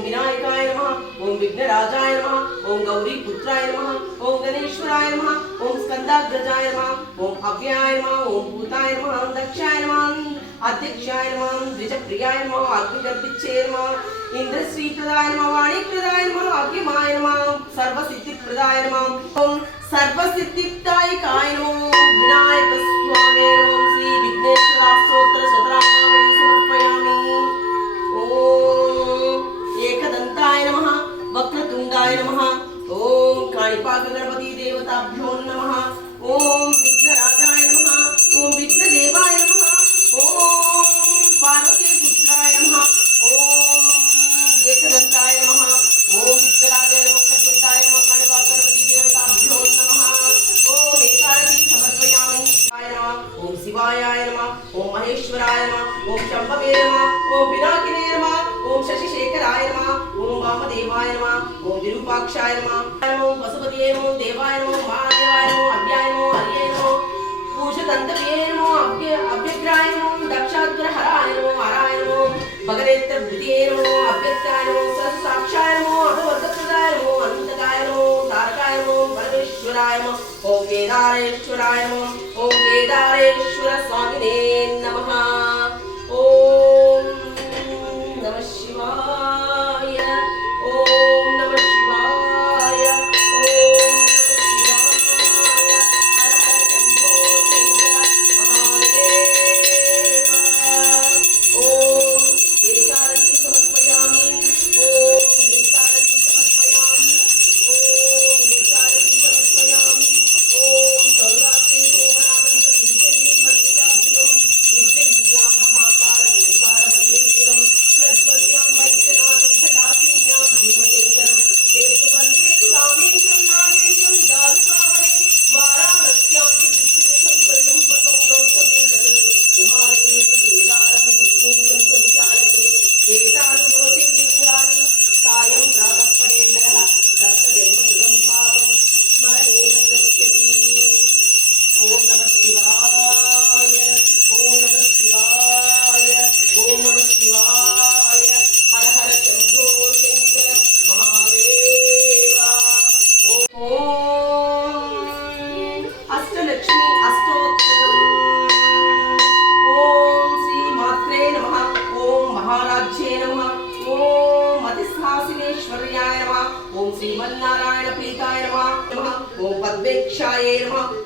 ओम विनायकाय नमः, ओम विघ्नराजाय नमः, ओम गौरी पुत्राय नमः, ओम गणेश्वराय नमः, ओम स्कंदाग्रजाय नमः, ओम अव्याय नमः, ओम भूताय नमः, ओम दक्षाय नमः, अध्यक्षाय नमः, द्विजप्रियाय नमः अग्निगर्भिच्छे नमः इंद्रश्री प्रदाय नमः वाणी प्रदाय नमः, अग्निमाय नमः सर्वसिद्धि प्रदाय नमः, ओम सर्वसिद्धिप्ता केदारेश्वराय ओम केदारेश्वराय ओम केदारेश्वर स्वामिने नमः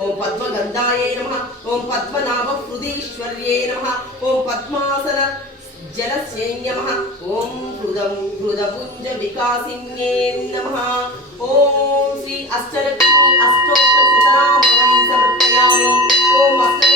ఓం పద్మగంధాయే నమ ఓం పద్మనాభ హృదీశ్వర్యే నమ ఓం పద్మాసన జలసేన్యమ ఓం హృదం హృదపుంజ వికాసిన్యే నమ ఓం శ్రీ అష్టలక్ష్మి అష్టోత్తర శతనామవై సమర్పయామి ఓం అష్ట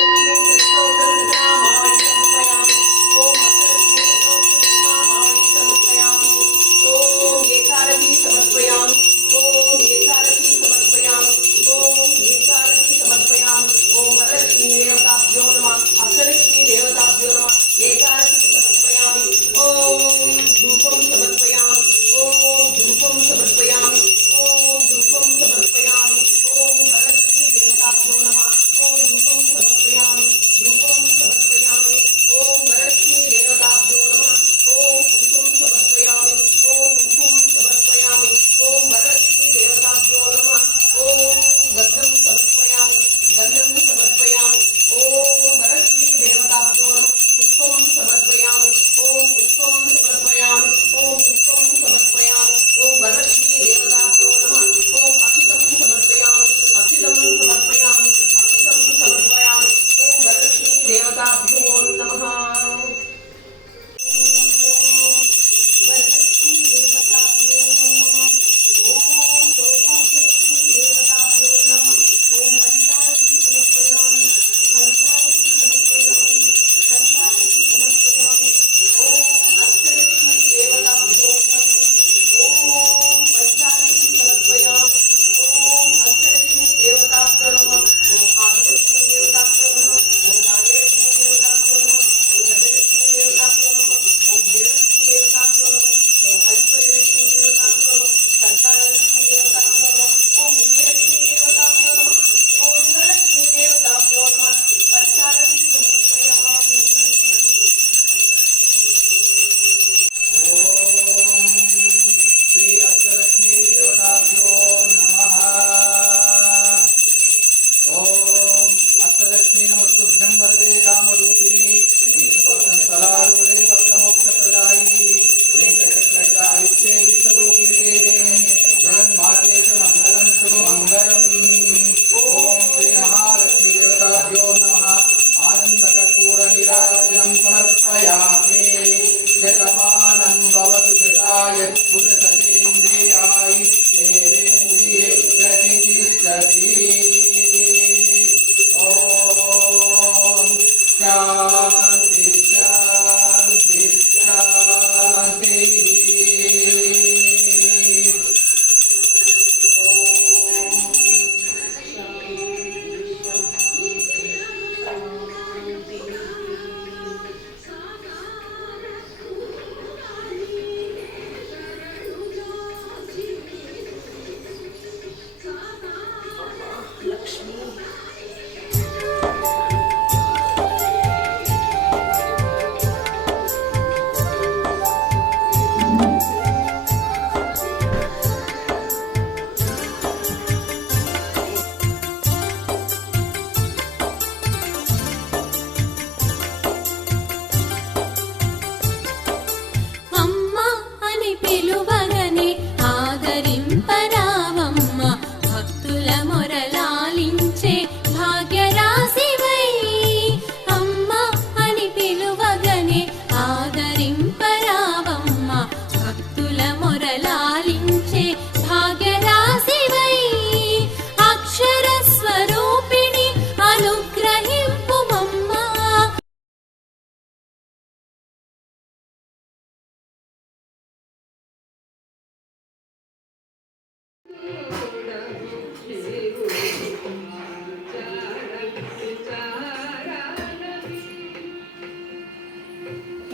Krishna.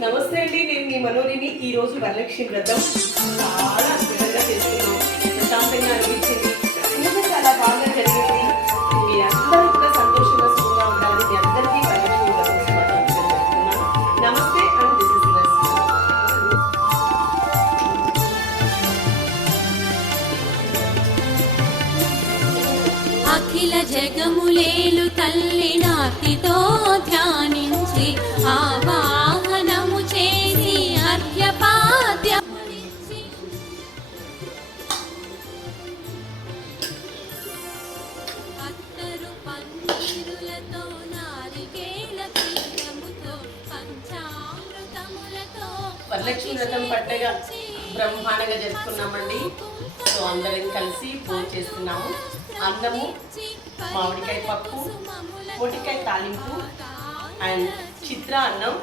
నమస్తే అండి నేను మీ మనోరిని ఈ రోజు వరలక్ష్మి వ్రతం. చాలా అద్భుతంగా చేసుకున్నాం. ప్రశాంతంగా అనిపించింది. ఇంకా చాలా బాగా జరిగింది. మీరందరూ కూడా సంతోషంగా సుఖంగా ఉండాలి మీ అందరికీ వరలక్ష్మి వ్రతం నమస్తే అండ్ దిస్ ఇస్ అఖిల జగములేలు తల్లి నాతితో ధ్యానించి ఆ వరలక్ష్మి వ్రతం పండగ బ్రహ్మాండంగా జరుపుకున్నామండి. సో అందరం కలిసి పూజ చేస్తున్నాము. అన్నము మామిడికాయ పప్పు పొటికాయ తాలింపు అండ్ చిత్ర అన్నం.